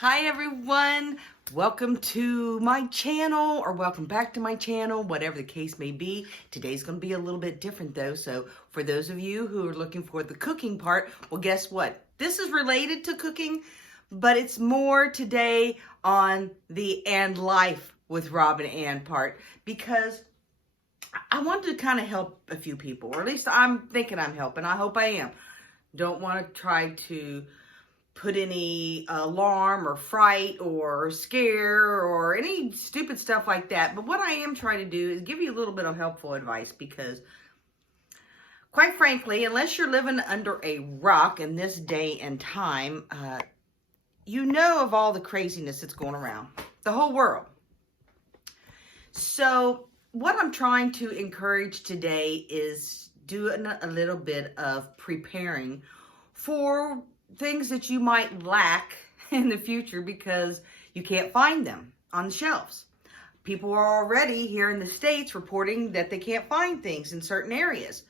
Hi everyone, welcome to my channel or welcome back to my channel, whatever the case may be. Today's going to be a little bit different though, so for those of you who are looking for the cooking part, well guess what? This is related to cooking, but it's more today on the and life with Rob and Ann part because I wanted to kind of help a few people, or at least I'm thinking I'm helping. I hope I am. Don't want to try to put any alarm or fright or scare or any stupid stuff like that. But what I am trying to do is give you a little bit of helpful advice because, quite frankly, unless you're living under a rock in this day and time, you know of all the craziness that's going around the whole world. So what I'm trying to encourage today is doing a little bit of preparing for things that you might lack in the future because you can't find them on the shelves. People are already here in the States reporting that they can't find things in certain areas.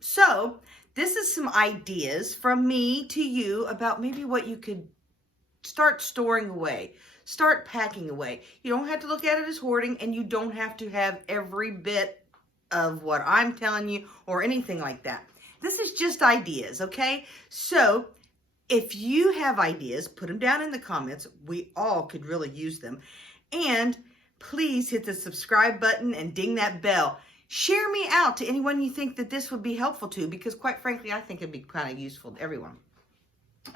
So this is some ideas from me to you about maybe what you could start storing away, start packing away. You don't have to look at it as hoarding, and you don't have to have every bit of what I'm telling you or anything like that. This is just ideas, okay? So if you have ideas, put them down in the comments. We all could really use them. And please hit the subscribe button and ding that bell. Share me out to anyone you think that this would be helpful to, because quite frankly, I think it'd be kind of useful to everyone.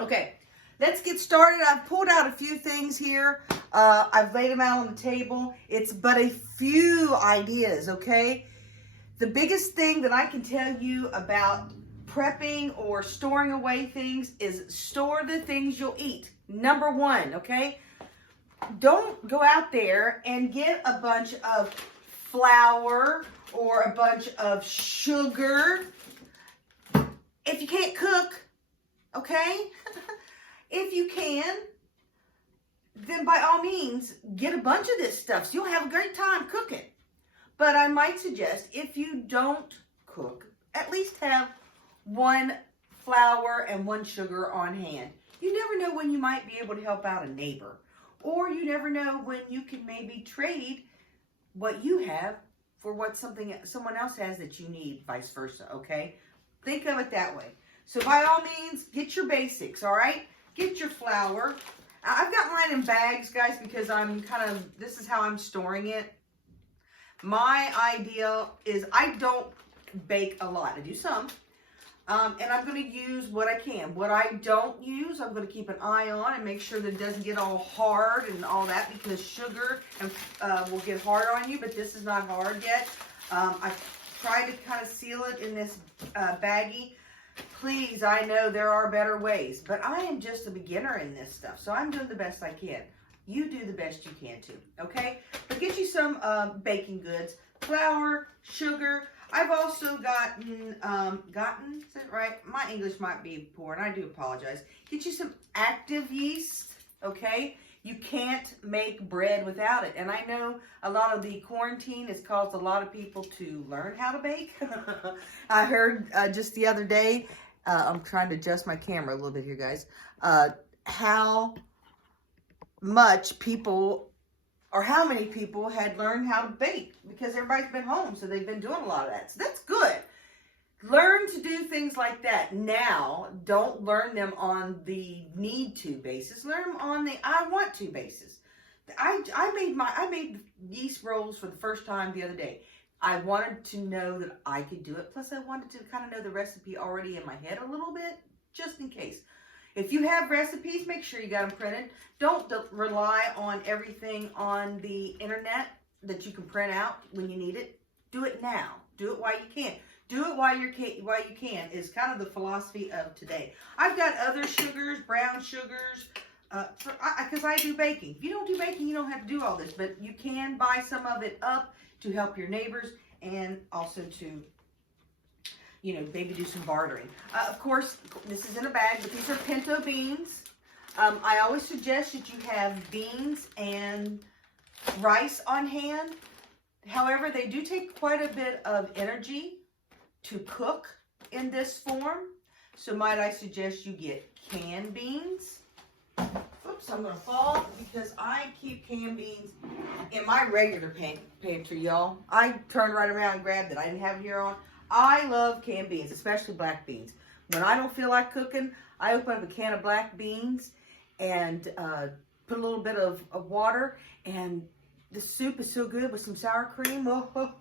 Okay, let's get started. I've pulled out a few things here. I've laid them out on the table. It's but a few ideas, okay? The biggest thing that I can tell you about prepping or storing away things is store the things you'll eat. Number one, okay? Don't go out there and get a bunch of flour or a bunch of sugar if you can't cook, okay? If you can, then by all means, get a bunch of this stuff so you'll have a great time cooking. But I might suggest if you don't cook, at least have one flour and one sugar on hand. You never know when you might be able to help out a neighbor, or you never know when you can maybe trade what you have for what someone else has that you need, vice versa, okay? Think of it that way. So by all means, get your basics, all right? Get your flour. I've got mine in bags, guys, because this is how I'm storing it. My idea is I don't bake a lot. I do some. And I'm going to use what I can. What I don't use, I'm going to keep an eye on and make sure that it doesn't get all hard and all that, because sugar will get hard on you, but this is not hard yet. I've tried to kind of seal it in this baggie. Please, I know there are better ways, but I am just a beginner in this stuff, so I'm doing the best I can. You do the best you can too, okay? But get you some baking goods, flour, sugar. I've also gotten, is it right? My English might be poor, and I do apologize. Get you some active yeast, okay? You can't make bread without it. And I know a lot of the quarantine has caused a lot of people to learn how to bake. I heard just the other day, I'm trying to adjust my camera a little bit here, guys, how much people, or how many people had learned how to bake because everybody's been home, so they've been doing a lot of that. So that's good. Learn to do things like that now. Don't learn them on the need to basis. Learn them on the I want to basis. I made yeast rolls for the first time the other day. I wanted to know that I could do it. Plus, I wanted to kind of know the recipe already in my head a little bit, just in case. If you have recipes, make sure you got them printed. Don't rely on everything on the internet that you can print out when you need it. Do it now. Do it while you can. Do it while you can is kind of the philosophy of today. I've got other sugars, brown sugars, because I do baking. If you don't do baking, you don't have to do all this, but you can buy some of it up to help your neighbors and also to, you know, maybe do some bartering. Of course, this is in a bag, but these are pinto beans. I always suggest that you have beans and rice on hand. However, they do take quite a bit of energy to cook in this form. So might I suggest you get canned beans. Oops. I'm gonna fall because I keep canned beans in my regular pantry, y'all. I turned right around and grabbed it. I didn't have it here on. I love canned beans, especially black beans. When I don't feel like cooking, I open up a can of black beans and put a little bit of water, and the soup is so good with some sour cream.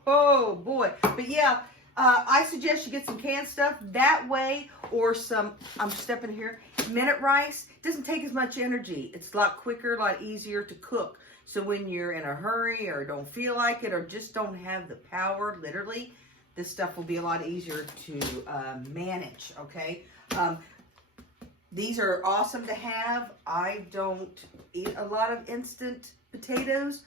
Oh boy. But yeah, I suggest you get some canned stuff that way, or some, I'm stepping here, minute rice. It doesn't take as much energy. It's a lot quicker, a lot easier to cook. So when you're in a hurry or don't feel like it or just don't have the power, literally, this stuff will be a lot easier to manage, okay? These are awesome to have. I don't eat a lot of instant potatoes,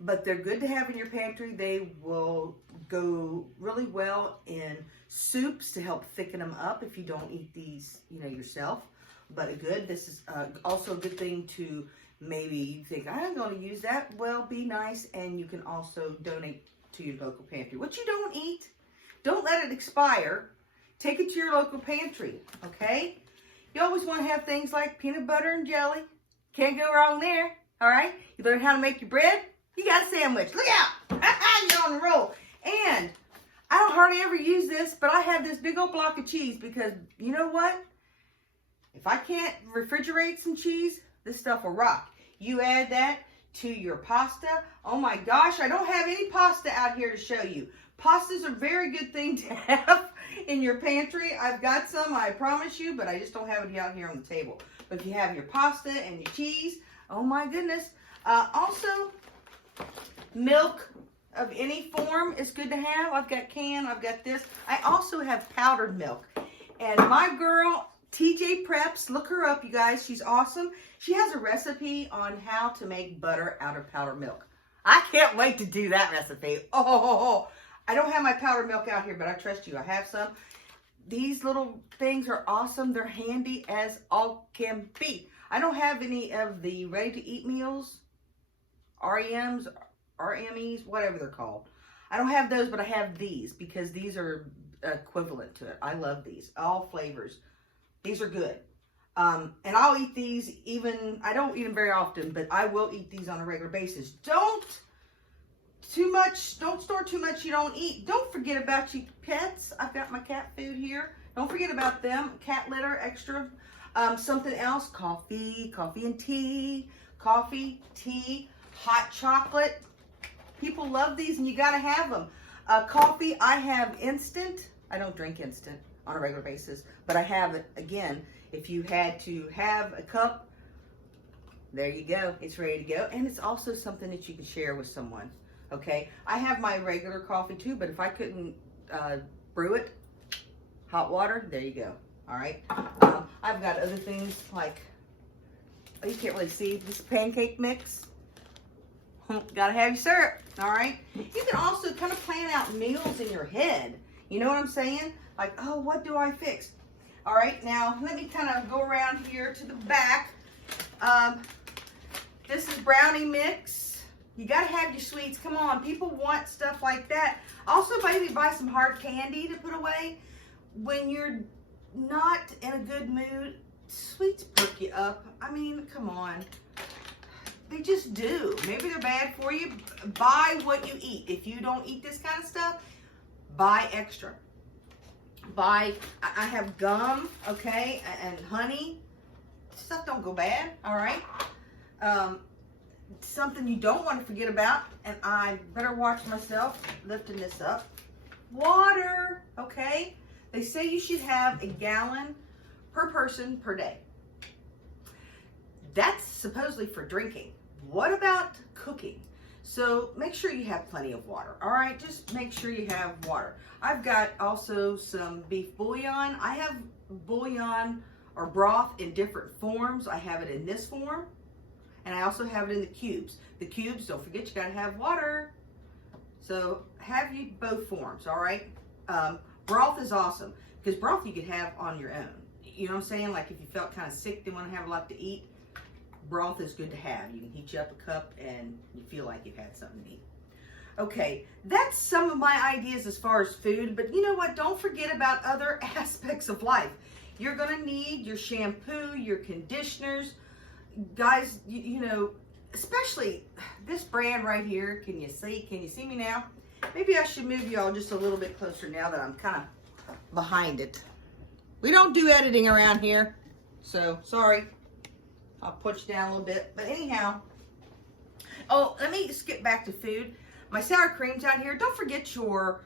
but they're good to have in your pantry. They will go really well in soups to help thicken them up if you don't eat these, yourself. But this is also a good thing to, maybe you think, I'm going to use that. Well, be nice, and you can also donate to your local pantry. What you don't eat, don't let it expire. Take it to your local pantry, okay? You always want to have things like peanut butter and jelly. Can't go wrong there, all right? You learn how to make your bread, you got a sandwich. Look out! You're on the roll. And I don't hardly ever use this, but I have this big old block of cheese because, you know what? If I can't refrigerate some cheese, this stuff will rock. You add that to your pasta. Oh my gosh, I don't have any pasta out here to show you. Pasta's a very good thing to have in your pantry. I've got some, I promise you, but I just don't have it out here on the table. But if you have your pasta and your cheese, oh my goodness. Also, milk of any form is good to have. I've got canned, I've got this. I also have powdered milk. And my girl, TJ Preps, look her up, you guys. She's awesome. She has a recipe on how to make butter out of powdered milk. I can't wait to do that recipe. Oh, I don't have my powdered milk out here, but I trust you. I have some. These little things are awesome. They're handy as all can be. I don't have any of the ready-to-eat meals, REMs, RMEs, whatever they're called. I don't have those, but I have these because these are equivalent to it. I love these. All flavors. These are good. And I'll eat these even, I don't eat them very often, but I will eat these on a regular basis. Don't store too much you don't eat. Don't forget about your pets. I've got my cat food here. Don't forget about them. Cat litter, extra. Something else, coffee and tea. Coffee, tea, hot chocolate. People love these and you gotta have them. Coffee, I have instant. I don't drink instant on a regular basis, but I have it, again, if you had to have a cup, there you go. It's ready to go. And it's also something that you can share with someone. Okay, I have my regular coffee too, but if I couldn't brew it, hot water, there you go. All right, I've got other things like, oh, you can't really see this pancake mix. Gotta have your syrup. All right, you can also kind of plan out meals in your head. You know what I'm saying? Like, oh, what do I fix? All right, now let me kind of go around here to the back. This is brownie mix. You got to have your sweets. Come on, people want stuff like that. Also, maybe buy some hard candy to put away. When you're not in a good mood, sweets perk you up. I mean, come on. They just do. Maybe they're bad for you. Buy what you eat. If you don't eat this kind of stuff, buy extra. I have gum, okay, and honey. Stuff don't go bad, all right? Something you don't want to forget about, and I better watch myself lifting this up. Water, okay? They say you should have a gallon per person per day. That's supposedly for drinking. What about cooking? So make sure you have plenty of water, all right? Just make sure you have water. I've got also some beef bouillon. I have bouillon or broth in different forms. I have it in this form, and I also have it in the cubes. The cubes, don't forget, you gotta have water. So have you both forms, all right? Broth is awesome, because broth you could have on your own. You know what I'm saying? Like if you felt kind of sick, didn't want to have a lot to eat, broth is good to have. You can heat you up a cup and you feel like you've had something to eat. Okay, that's some of my ideas as far as food, but you know what? Don't forget about other aspects of life. You're gonna need your shampoo, your conditioners, guys, you know, especially this brand right here. Can you see me now? Maybe I should move y'all just a little bit closer now that I'm kind of behind it. We don't do editing around here, so sorry. I'll push down a little bit, but anyhow. Oh, let me skip back to food. My sour cream's out here. Don't forget your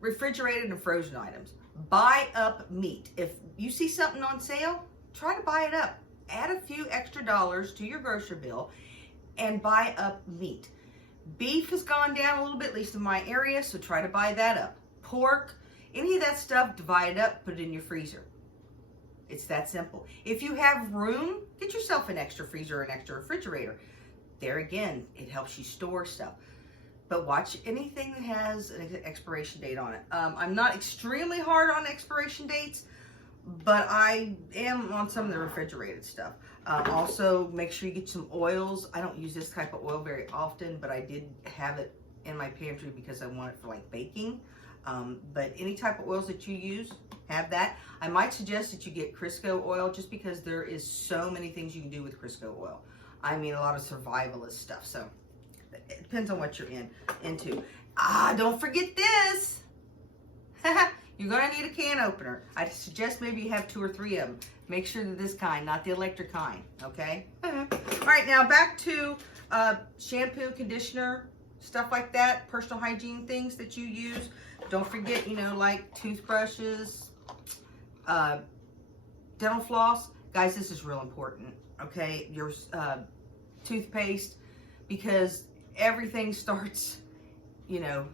refrigerated and frozen items. Buy up meat. If you see something on sale, try to buy it up. Add a few extra dollars to your grocery bill and buy up meat. Beef has gone down a little bit, at least in my area, so try to buy that up. Pork, any of that stuff, divide it up, put it in your freezer. It's that simple. If you have room, get yourself an extra freezer or an extra refrigerator. There again, it helps you store stuff. But watch anything that has an expiration date on it. I'm not extremely hard on expiration dates, but I am on some of the refrigerated stuff. Also, make sure you get some oils. I don't use this type of oil very often, but I did have it in my pantry because I want it for like baking. But any type of oils that you use, have that. I might suggest that you get Crisco oil just because there is so many things you can do with Crisco oil. I mean, a lot of survivalist stuff. So it depends on what you're into. Don't forget this. You're going to need a can opener. I suggest maybe you have 2 or 3 of them. Make sure that this kind, not the electric kind, okay? All right, now back to shampoo, conditioner, stuff like that, personal hygiene things that you use. Don't forget, you know, like toothbrushes, dental floss. Guys, this is real important, okay? Your toothpaste, because everything starts, you know,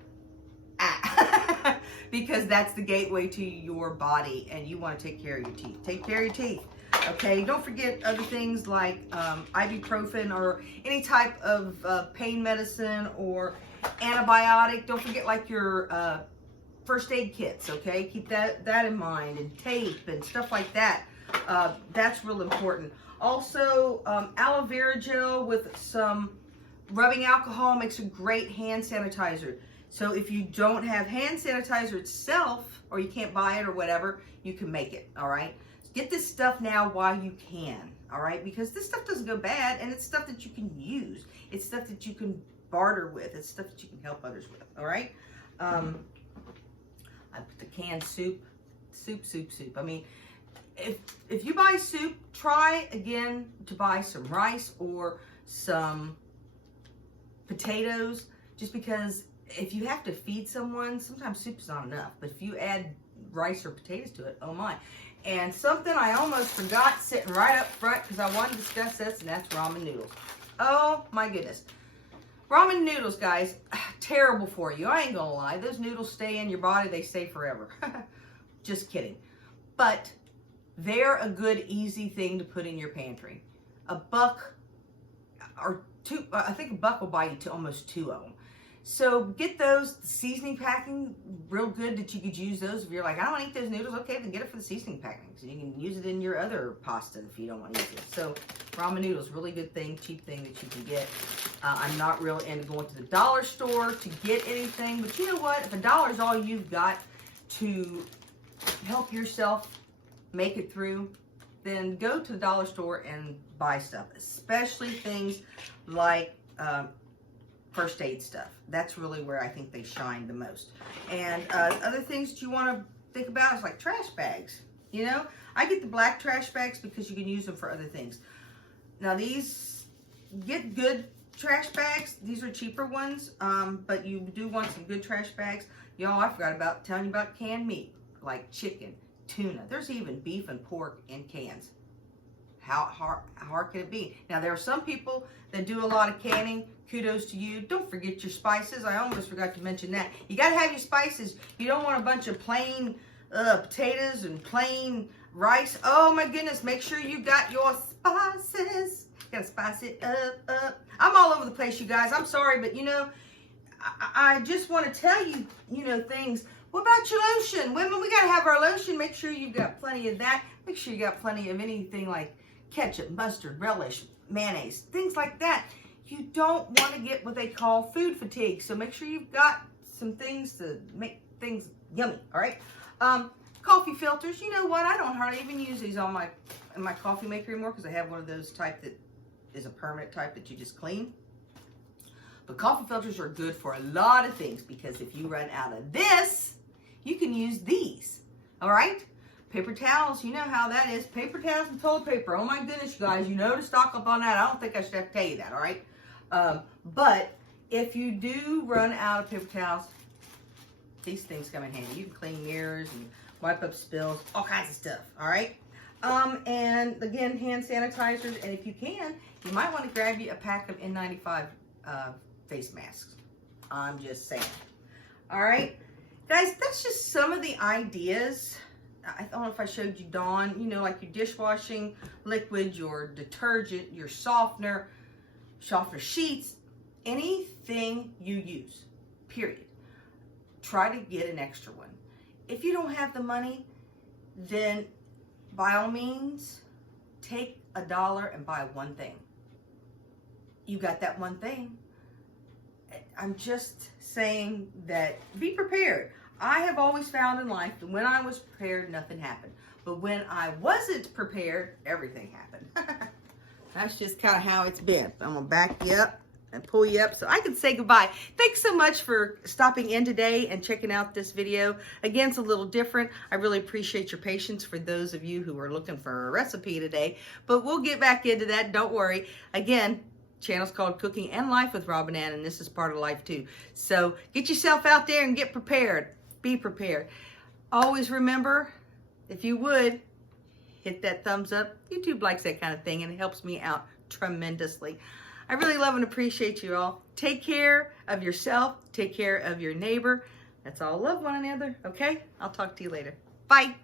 because that's the gateway to your body, and you want to take care of your teeth. Take care of your teeth, okay? Don't forget other things like ibuprofen or any type of pain medicine or antibiotic. Don't forget like your first aid kits, okay? Keep that in mind, and tape and stuff like that. That's real important. Also, aloe vera gel with some rubbing alcohol makes a great hand sanitizer. So if you don't have hand sanitizer itself, or you can't buy it or whatever, you can make it, all right? Get this stuff now while you can, all right? Because this stuff doesn't go bad, and it's stuff that you can use. It's stuff that you can barter with. It's stuff that you can help others with, all right? I put the canned soup. I mean, if you buy soup, try again to buy some rice or some potatoes, just because if you have to feed someone, sometimes soup is not enough. But if you add rice or potatoes to it, oh my. And something I almost forgot sitting right up front because I wanted to discuss this, and that's ramen noodles. Oh my goodness. Ramen noodles, guys, terrible for you. I ain't gonna lie. Those noodles stay in your body. They stay forever. Just kidding. But they're a good, easy thing to put in your pantry. $1 or $2, I think $1 will buy you to almost 2 of them. So get those. The seasoning packing, real good that you could use those. If you're like, I don't want to eat those noodles, okay, then get it for the seasoning packing. So you can use it in your other pasta if you don't want to use it. So ramen noodles, really good thing, cheap thing that you can get. I'm not real into going to the dollar store to get anything, but you know what? If $1 is all you've got to help yourself make it through, then go to the dollar store and buy stuff, especially things like first aid stuff. That's really where I think they shine the most. And other things that you want to think about is like trash bags. You know, I get the black trash bags because you can use them for other things. Now these, get good trash bags. These are cheaper ones, but you do want some good trash bags. Y'all, I forgot about telling you about canned meat, like chicken, tuna. There's even beef and pork in cans. How hard can it be? Now, there are some people that do a lot of canning. Kudos to you. Don't forget your spices. I almost forgot to mention that. You got to have your spices. You don't want a bunch of plain potatoes and plain rice. Oh, my goodness. Make sure you got your spices. You got to spice it up. I'm all over the place, you guys. I'm sorry, but, you know, I just want to tell you, you know, things. What about your lotion? Women, we got to have our lotion. Make sure you've got plenty of that. Make sure you got plenty of anything like ketchup, mustard, relish, mayonnaise, things like that. You don't want to get what they call food fatigue. So make sure you've got some things to make things yummy, all right? Coffee Coffee filters. You know what? I don't hardly even use these on in my coffee maker anymore because I have one of those type that is a permanent type that you just clean. But coffee filters are good for a lot of things because if you run out of this, you can use these. All right? Paper towels, you know how that is. Paper towels and toilet paper. Oh my goodness, you guys, you know to stock up on that. I don't think I should have to tell you that, all right? But if you do run out of paper towels, these things come in handy. You can clean mirrors and wipe up spills, all kinds of stuff, all right? And again, hand sanitizers, and if you can, you might want to grab you a pack of N95 face masks. I'm just saying. All right, guys, that's just some of the ideas. I don't know if I showed you, Dawn, you know, like your dishwashing liquid, your detergent, your softener sheets, anything you use, period. Try to get an extra one. If you don't have the money, then by all means, take $1 and buy one thing. You got that one thing. I'm just saying that be prepared. I have always found in life that when I was prepared, nothing happened. But when I wasn't prepared, everything happened. That's just kind of how it's been. I'm going to back you up and pull you up so I can say goodbye. Thanks so much for stopping in today and checking out this video. Again, it's a little different. I really appreciate your patience for those of you who are looking for a recipe today. But we'll get back into that. Don't worry. Again, channel's called Cooking and Life with Robin Ann, and this is part of life too. So get yourself out there and get prepared. Be prepared. Always remember, if you would, hit that thumbs up. YouTube likes that kind of thing, and it helps me out tremendously. I really love and appreciate you all. Take care of yourself. Take care of your neighbor. Let's all love one another, okay? I'll talk to you later. Bye.